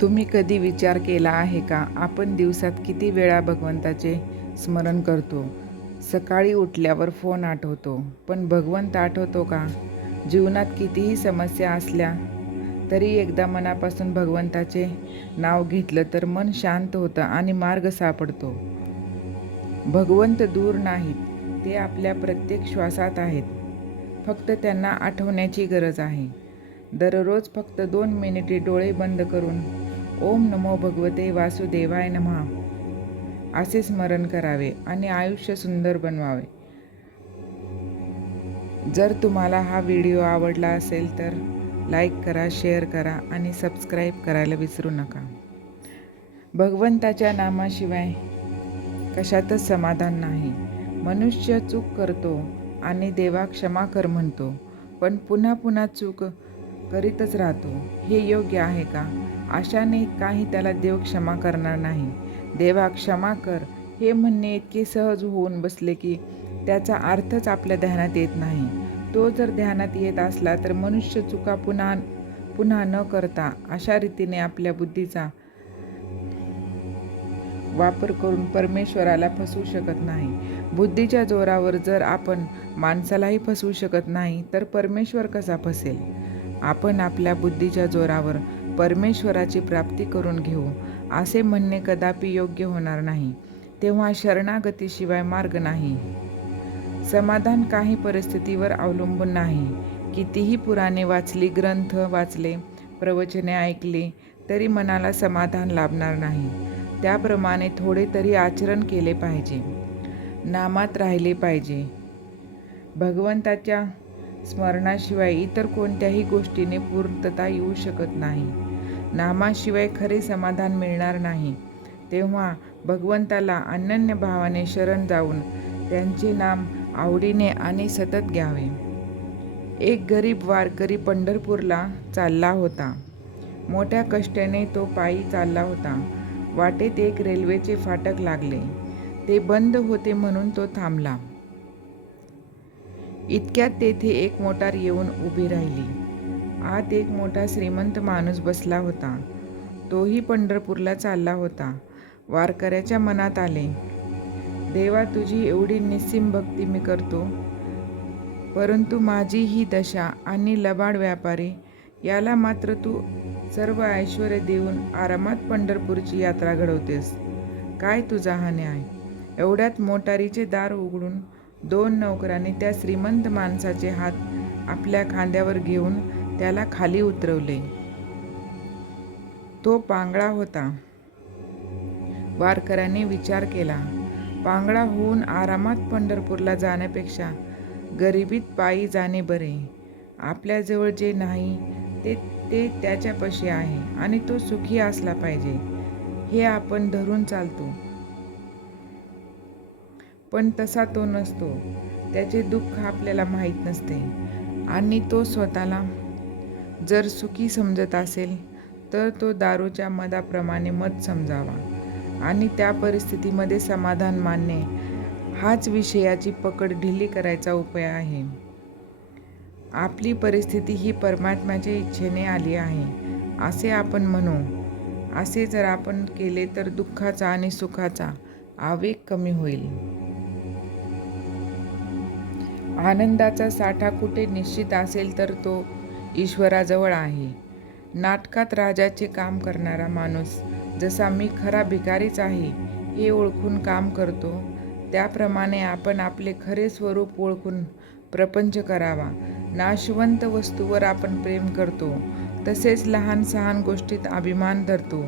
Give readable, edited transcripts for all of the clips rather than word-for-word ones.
तुम्ही कधी विचार केला आहे का, आपण दिवसात किती वेळा भगवंताचे स्मरण करतो? सकाळी उठल्यावर फोन आठवतो, पण भगवंत आठवतो का? जीवनात कितीही समस्या असल्या तरी एकदा मनापासून भगवंताचे नाव घेतलं तर मन शांत होतं आणि मार्ग सापडतो. भगवंत दूर नाहीत, ते आपल्या प्रत्येक श्वासात आहेत. फक्त त्यांना आठवण्याची गरज आहे. दररोज फक्त 2 मिनिटे डोळे बंद करून ओम नमो भगवते वासुदेवाय नमः असे स्मरण करावे आणि आयुष्य सुंदर बनवावे. जर तुम्हाला हा व्हिडिओ आवडला असेल तर लाईक करा, शेअर करा आणि सबस्क्राईब करायला विसरू नका. भगवंताच्या नामाशिवाय कशातच समाधान नाही. मनुष्य चूक करतो आणि देवा क्षमा कर म्हणतो, पण पुन्हा पुन्हा चूक करीतच राहतो. हे योग्य आहे का? अशाने काही त्याला देव क्षमा करणार नाही. देवा क्षमा कर हे म्हणणे इतके सहज होऊन बसले की त्याचा अर्थच आपल्या ध्यानात येत नाही. तो जर ध्यानात येत असला तर मनुष्य चुका पुन्हा पुन्हा न करता अशा रीतीने आपल्या बुद्धीचा वापर करून परमेश्वराला फसवू शकत नाही. बुद्धीच्या जोरावर जर आपण माणसालाही फसवू शकत नाही तर परमेश्वर कसा फसेल? आपण आपल्या बुद्धीच्या जोरावर परमेश्वराची प्राप्ती करून घेऊ असे म्हणणे कदापि योग्य होणार नाही. तेव्हा शरणागतीशिवाय मार्ग नाही. समाधान काही परिस्थितीवर अवलंबून नाही. कितीही पुराणे वाचली, ग्रंथ वाचले, प्रवचने ऐकले तरी मनाला समाधान लाभणार नाही. त्याप्रमाणे थोडे तरी आचरण केले पाहिजे. नामात राहिले पाहिजे. भगवंताच्या स्मरणाशिवाय इतर कोणत्याही गोष्टीने पूर्तता येऊ शकत नाही. नामाशिवाय खरे समाधान मिळणार नाही. तेव्हा भगवंताला अनन्य भावाने शरण जाऊन त्यांचे नाम आवडीने आणि सतत घ्यावे. एक गरीब वारकरी पंढरपूरला चालला होता. मोठ्या कष्टाने तो पायी चालला होता. वाटेत एक रेल्वेचे फाटक लागले. ते बंद होते म्हणून तो थांबला. इतक्यात तेथे एक मोटार येऊन उभी राहिली. आत एक मोठा श्रीमंत माणूस बसला होता. तोही पंढरपूरला चालला होता. वारकऱ्याच्या मनात आले, देवा तुझी एवढी निस्सीम भक्ती मी करतो, परंतु माझी ही दशा आणि लबाड व्यापारी याला मात्र तू सर्व ऐश्वर्य देऊन आरामात पंढरपूरची यात्रा घडवतेस. काय तुझा हा न्याय? एवढ्यात मोटारीचे दार उघडून 2 नोकरांनी त्या श्रीमंत माणसाचे हात आपल्या खांद्यावर घेऊन त्याला खाली उतरवले. तो पांगळा होता. वारकऱ्याने विचार केला, पांगळा होऊन आरामात पंढरपूरला जाण्यापेक्षा गरिबीत पायी जाणे बरे. आपल्याजवळ जे नाही ते त्याच्यापाशी आहे आणि तो सुखी असला पाहिजे हे आपण धरून चालतो, पण तसा तो नसतो. त्याचे दुःख आपल्याला माहीत नसते आणि तो स्वतःला जर सुखी समजत असेल तर तो दारूच्या मदाप्रमाणे मद समजावा आणि त्या परिस्थितीमध्ये समाधान मानणे हाच विषयाची पकड ढिली करायचा उपाय आहे. आपली परिस्थिती ही परमात्म्याच्या इच्छेने आली आहे असे आपण म्हणू. असे जर आपण केले तर दुःखाचा आणि सुखाचा आवेग कमी होईल. आनंदाचा साठा कुठे निश्चित असेल तर तो ईश्वराजवळ आहे. नाटकात राजाचे काम करणारा माणूस जसा मी खरा भिकारीच आहे हे ओळखून काम करतो, त्याप्रमाणे आपण आपले खरे स्वरूप ओळखून प्रपंच करावा. नाशवंत वस्तूवर आपण प्रेम करतो, तसेच लहान सहान गोष्टीत अभिमान धरतो.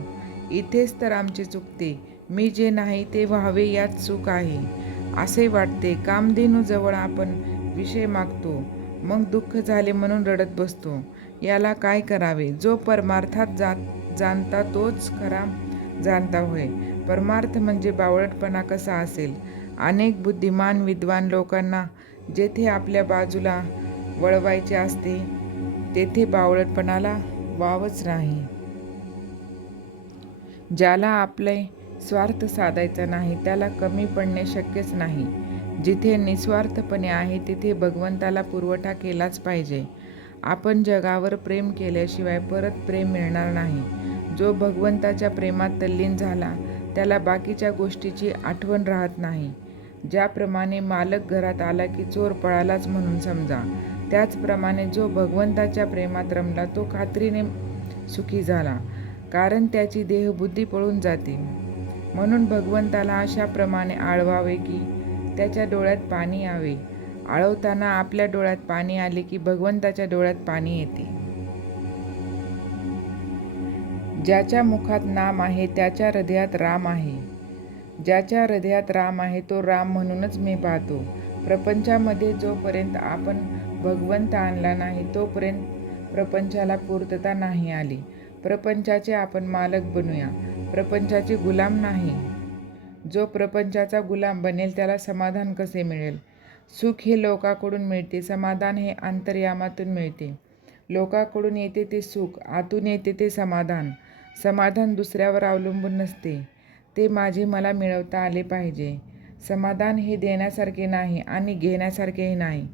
इथेच तर आमचे चुकते. मी जे नाही ते व्हावे यात चूक आहे असे वाटते. कामधेनूजवळ आपण विषय मागतो, मग दुःख झाले म्हणून रडत बसतो. याला काय करावे? जो परमार्थात जाणता तोच खरा जाणता होय. परमार्थ म्हणजे बावळटपणा कसा असेल? अनेक बुद्धिमान विद्वान लोकांना जेथे आपल्या बाजूला वळवायचे असते तेथे बावळटपणाला वावच नाही. ज्याला आपले स्वार्थ साधायचा नाही त्याला कमी पडणे शक्यच नाही. जिथे निस्वार्थपणे आहे तिथे भगवंताला पुरवठा केलाच पाहिजे. आपण जगावर प्रेम केल्याशिवाय परत प्रेम मिळणार नाही. जो भगवंताच्या प्रेमात तल्लीन झाला त्याला बाकीच्या गोष्टीची आठवण राहत नाही. ज्याप्रमाणे मालक घरात आला की चोर पळालाच म्हणून समजा, त्याचप्रमाणे जो भगवंताच्या प्रेमात रमला तो खात्रीने सुखी झाला, कारण त्याची देहबुद्धी पळून जाते. म्हणून भगवंताला अशा प्रमाणे आळवावे की त्याच्या डोळ्यात पाणी यावे. आळवताना आपल्या डोळ्यात पाणी आले की भगवंताच्या डोळ्यात पाणी येते. ज्याच्या मुखात नाम आहे त्याच्या हृदयात राम आहे. ज्याच्या हृदयात राम आहे तो राम म्हणूनच मी पाहतो. प्रपंचामध्ये जोपर्यंत आपण भगवंत आणला नाही तोपर्यंत प्रपंचाला पूर्तता नाही आली. प्रपंचाचे आपण मालक बनूया, प्रपंचाचे गुलाम नाही. जो प्रपंचाचा गुलाम बनेल त्याला समाधान कसे मिळेल? सुख हे लोकांकडून मिळते, समाधान हे अंतर्यामातून मिळते. लोकांकडून येते ते सुख, आतून येते ते समाधान. समाधान दुसऱ्यावर अवलंबून नसते, ते माझे मला मिळवता आले पाहिजे. समाधान हे देण्यासारखे नाही आणि घेण्यासारखेही नाही.